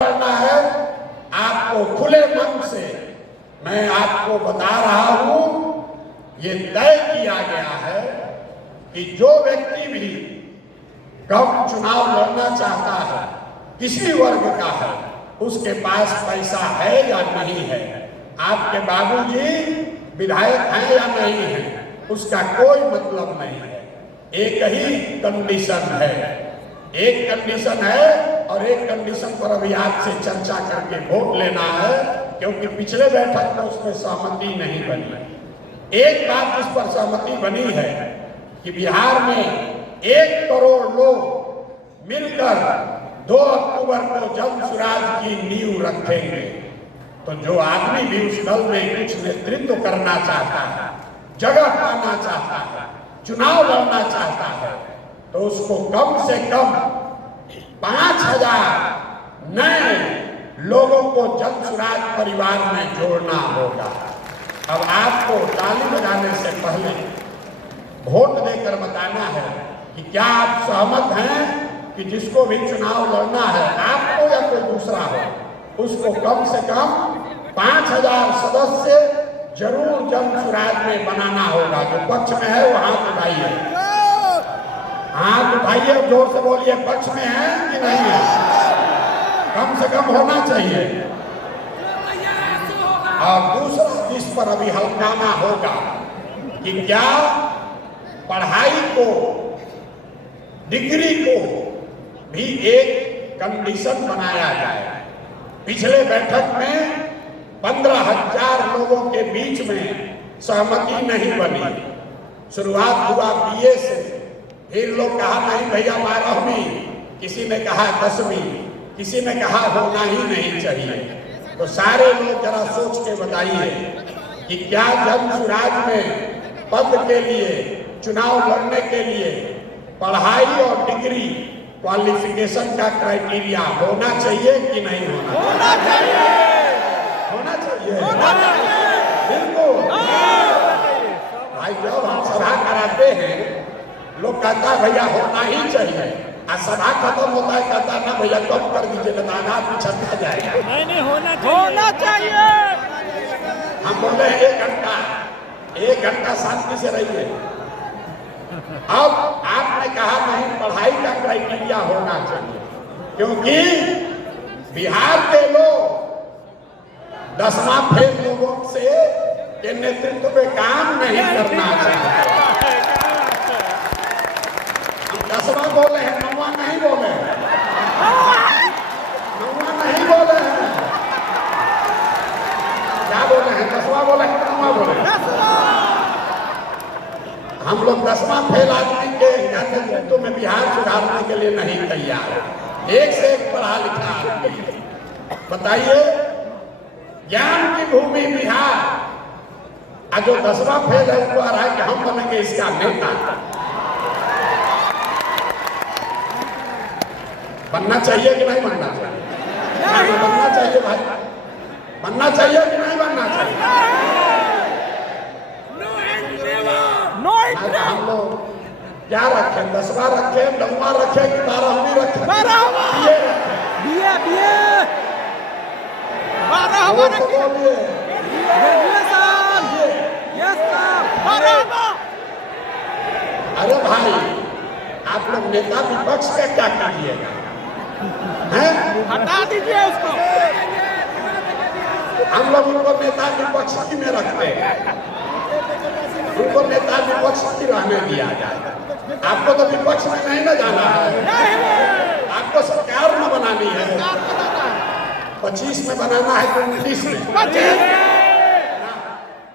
करना है आपको खुले मन से मैं आपको बता रहा हूं, ये तय किया गया है कि जो व्यक्ति भी कब चुनाव लड़ना चाहता है, किसी वर्ग का है, उसके पास पैसा है या नहीं है, आपके बाबूजी विधायक हैं या नहीं है, उसका कोई मतलब नहीं है। एक ही कंडीशन है, एक कंडीशन है और एक कंडीशन पर अभी आपसे चर्चा करके वोट लेना है, क्योंकि पिछले बैठक में उसमें सहमति नहीं बनी। एक बात जिस पर सहमति बनी है कि बिहार में 1 करोड़ लोग मिलकर 2 अक्टूबर को जन स्वराज की नींव रखेंगे। तो जो आदमी भी उस दल में कुछ नेतृत्व करना चाहता है, जगह पाना चाहता है, चुनाव लड़ना चाहता है, तो उसको कम से कम 5000 नए लोगों को जन स्वराज परिवार में जोड़ना होगा। अब आपको ताली बजाने से पहले वोट देकर बताना है कि क्या आप सहमत हैं कि जिसको भी चुनाव लड़ना है, आपको या कोई दूसरा हो, उसको कम से कम 5000 सदस्य जरूर जन स्वराज में बनाना होगा। जो पक्ष में है वो हाथ उठाइए, हाथ उठाइए, जोर से बोलिए, पक्ष में है कि नहीं है? कम से कम होना चाहिए। और दूसरा जिस पर अभी हल्काना होगा कि क्या पढ़ाई को, डिग्री को भी एक कंडीशन बनाया जाए। पिछले बैठक में 15,000 लोगों के बीच में सहमति नहीं बनी। शुरुआत हुआ बीए से, फिर लोग कहा नहीं भैया 12वीं, किसी ने कहा 10वीं, किसी ने कहा होना ही नहीं चाहिए। तो सारे लोग जरा सोच के बताइए कि क्या जन स्वराज में पद के लिए, चुनाव लड़ने के लिए पढ़ाई और डिग्री क्वालिफिकेशन का क्राइटेरिया होना चाहिए कि नहीं होना चाहिए? होना चाहिए, होना चाहिए, बिल्कुल। भाई जब हम सभा कराते हैं, लोग कहता है भैया होना ही चाहिए, और सभा खत्म होता है कहता ना भैया कम कर दीजिए, लगाना पिछड़ता जाएगा। नहीं, होना चाहिए। हम बोले 1 घंटा शांति से रहिए। अब आपने कहा नहीं, पढ़ाई का क्राइटेरिया होना चाहिए, क्योंकि बिहार के लोग 10वां फेल लोगों से के नेतृत्व में काम नहीं करना चाहते। हम 10वां बोले हैं, 9वां नहीं बोले हैं, 9वां नहीं बोले हैं। क्या बोले हैं? 10वां बोले हैं, 9वां बोले हैं। हम लोग 10वां फेल आदमी के नेतृत्व में बिहार सुधारने के लिए नहीं तैयार। एक से एक पढ़ा लिखा आदमी, बताइए, ज्ञान की भूमि बिहार, और जो 10वां फेल है उसको आ रहा है कि हम बनेंगे इसका नेता। बनना चाहिए कि नहीं बनना चाहिए? बनना चाहिए भाई, बनना चाहिए कि नहीं बनना चाहिए? हम लोग क्या रखें? 10वां रखें, 9वां रखें कि 12वीं रखें? 12वीं अरे भाई, आप लोग नेता विपक्ष का क्या कीजिएगा? हटा दीजिए उसको। हम लोग उनको नेता विपक्ष की में रखते हैं, उनको नेता विपक्ष की रहने दिया जाए। आपको तो विपक्ष में नहीं न जाना है, आपको सरकार में बनानी है। 25 में बनाना है कि 29 में?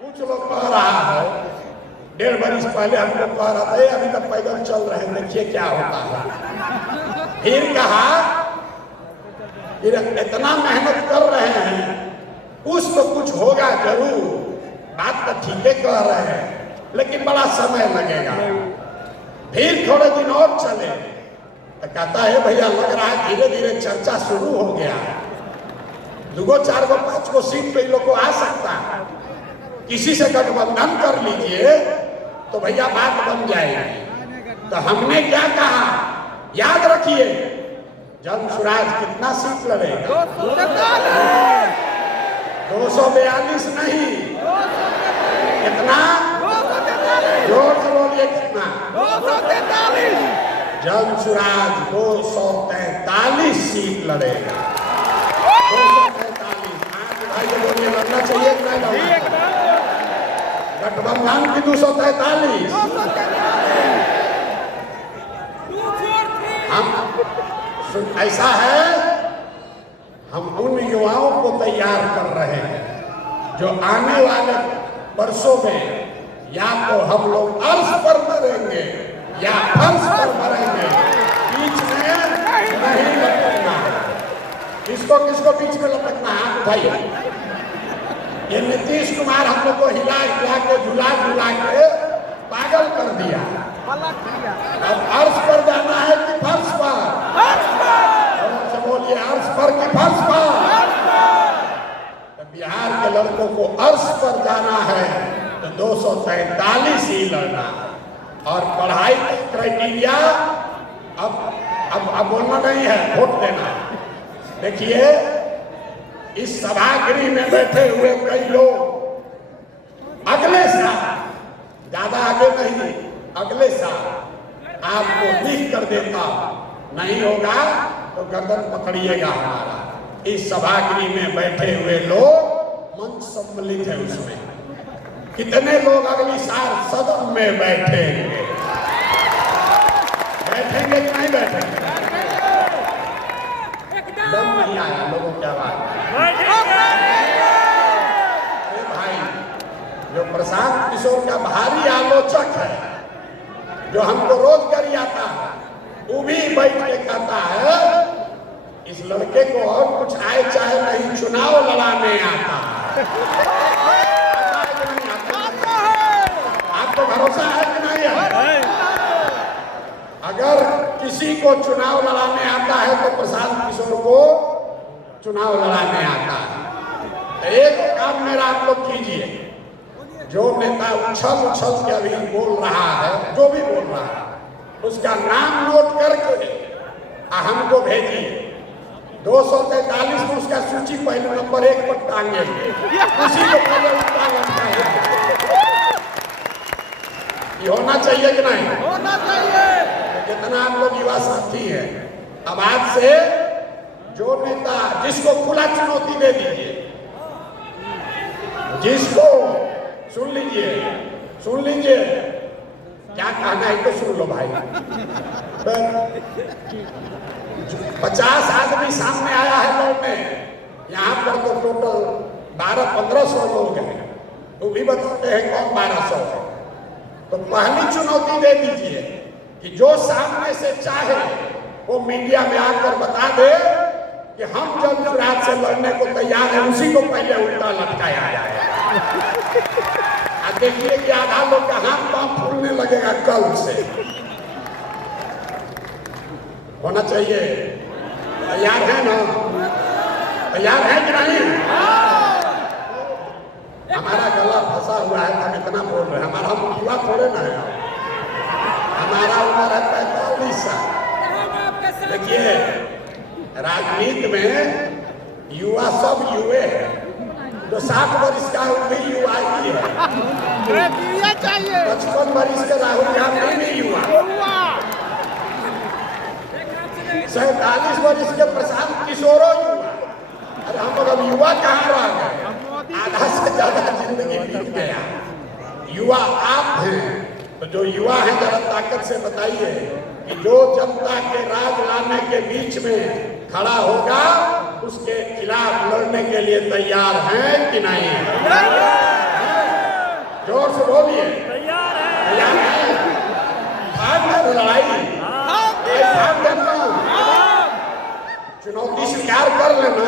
कुछ लोग कह रहा है, 1.5 बरस पहले हम लोग कह रहा था अभी तक पैदल चल रहे हैं, देखिए क्या होता है। फिर कहा फिर इतना मेहनत कर रहे हैं, कुछ तो कुछ होगा जरूर। बात तो ठीक है कह रहे हैं, लेकिन बड़ा समय लगेगा। फिर थोड़े दिन और चले तो कहता है भैया लग रहा है धीरे धीरे चर्चा शुरू हो गया, 2, 4, 5 सीट पे लोग को आ सकता है, किसी से गठबंधन कर लीजिए तो भैया बात बन जाएगी। तो हमने क्या कहा, याद रखिए, जन स्वराज कितना कितना सीट लड़ेगा? 243 242 नहीं, कितना? जोर से बोलिए, कितना? 243 जनसुराज 243 सीट लड़ेगा। 243। भाई जो बोलिए लड़ना चाहिए कि नहीं लड़ना? गठबंधन की 243। हम ऐसा है, हम उन युवाओं को तैयार कर रहे हैं जो आने वाले वर्षों में या तो हम लोग अर्श पर मरेंगे या फर्श पर मरेंगे, बीच में नहीं लटकना। किसको किसको बीच में लटकना है? भाई ये नीतीश कुमार हम लोग को हिला हिला के झुला झुला के पागल कर दिया। अब अर्श पर जाना है कि फर्श पर? बोलिए अर्श पर कि फर्श पर? तो बिहार के लड़कों को अर्श पर जाना है तो 243 ही लड़ना। और पढ़ाई का क्राइटेरिया अब बोलना नहीं है, वोट देना। देखिए इस सभागृह में बैठे हुए कई लोग अगले साल, ज्यादा आगे नहीं, अगले साल आपको लिख कर देता, नहीं होगा तो गर्दन पकड़िएगा हमारा। इस सभागृह में बैठे हुए लोग मंच सम्मिलित है, उसमें कितने लोग अगली साल सदन में बैठेंगे? बैठेंगे कि नहीं बैठेंगे? दम नहीं आया लोगों की आवाज। अरे भाई, जो प्रशांत किशोर का भारी आलोचक है, जो हमको रोज गरियाता है, वो भी बैठ के कहता है इस लड़के को और कुछ आए चाहे नहीं, चुनाव लड़ाने आता है। आपको भरोसा है कि नहीं है? अगर किसी को चुनाव लड़ाने आता है तो प्रशांत किशोर को चुनाव लड़ाने आता है। तो एक काम मेरा आप लोग कीजिए, जो नेता उछल उछल के अभी बोल रहा है, जो भी बोल रहा है, उसका नाम नोट करके हमको भेजिए। 243 में उसका सूची पहले नंबर 1 पर टांगेंगे, उसी को पहले उल्टा लटकाएंगे। ये होना चाहिए कि नहीं? होना चाहिए। जितना आप लोग युवा साथी हैं, अब आज से जो नेता जिसको खुला चुनौती दे दीजिए, जिसको सुन लीजिए क्या कहना है तो सुन लो भाई। 50 आदमी सामने आया है लड़ने, यहाँ पर तो टोटल 1200-1500 लोग हैं, तो भी बताते हैं कौन 1200 है। तो पहली चुनौती दे दीजिए कि जो सामने से चाहे वो मीडिया में आकर बता दे कि हम जनसुराज से लड़ने को तैयार है, उसी को पहले उल्टा लटकाया जाए। देखिए कि आधा लोग का हाथ पांव फूलने लगेगा कल से। होना चाहिए। तैयार है ना? तैयार है कि नहीं? हमारा गला फंसा हुआ है, हम इतना बोल रहे हैं। हमारा युवा थोड़े ना है, हमारा उम्र है 45 साल। देखिए राजनीति में युवा सब युवे हैं, जो 60 वर्ष का भी युवा ही है। 55 वर्ष का राहुल गांधी भी युवा, 47 वर्ष के प्रशांत किशोरो युवा। अरे हम लोग अब युवा कहाँ रह गए? आधा से ज्यादा जिंदगी बीत गया। युवा आप हैं, तो जो युवा हैं जरा ताकत से बताइए कि जो जनता के राज लाने के बीच में खड़ा होगा उसके खिलाफ लड़ने के लिए तैयार हैं कि नहीं? जोर से बोलिए। तैयार है। लड़ाई चुनौती स्वीकार कर लेना।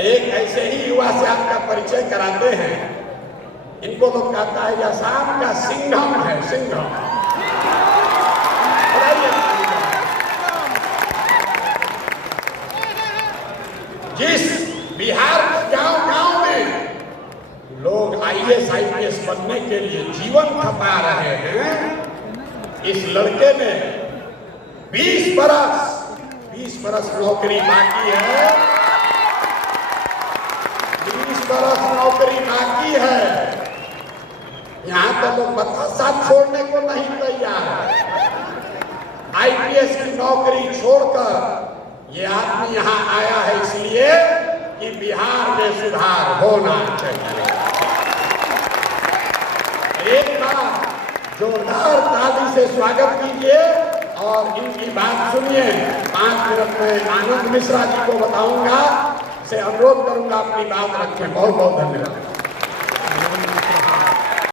एक ऐसे ही युवा से आपका परिचय कराते हैं, इनको लोग कहता है यह शाम का सिंघम है, सिंघम। जिस बिहार के गांव-गांव में लोग IAS IPS बनने के लिए जीवन खपा रहे हैं, इस लड़के ने 20 बरस बरस नौकरी बाकी है, 20 बरस नौकरी बाकी है। यहां तो लोग बतासा छोड़ने को नहीं तैयार। आईपीएस की नौकरी छोड़कर ये आदमी यहां आया है इसलिए कि बिहार में सुधार होना चाहिए। एक बार जोरदार ताली से स्वागत कीजिए और इनकी बात सुनिए। 5 मिनट में आनंद मिश्रा जी को बताऊंगा, से अनुरोध करूंगा अपनी बात रखें। बहुत बहुत धन्यवाद।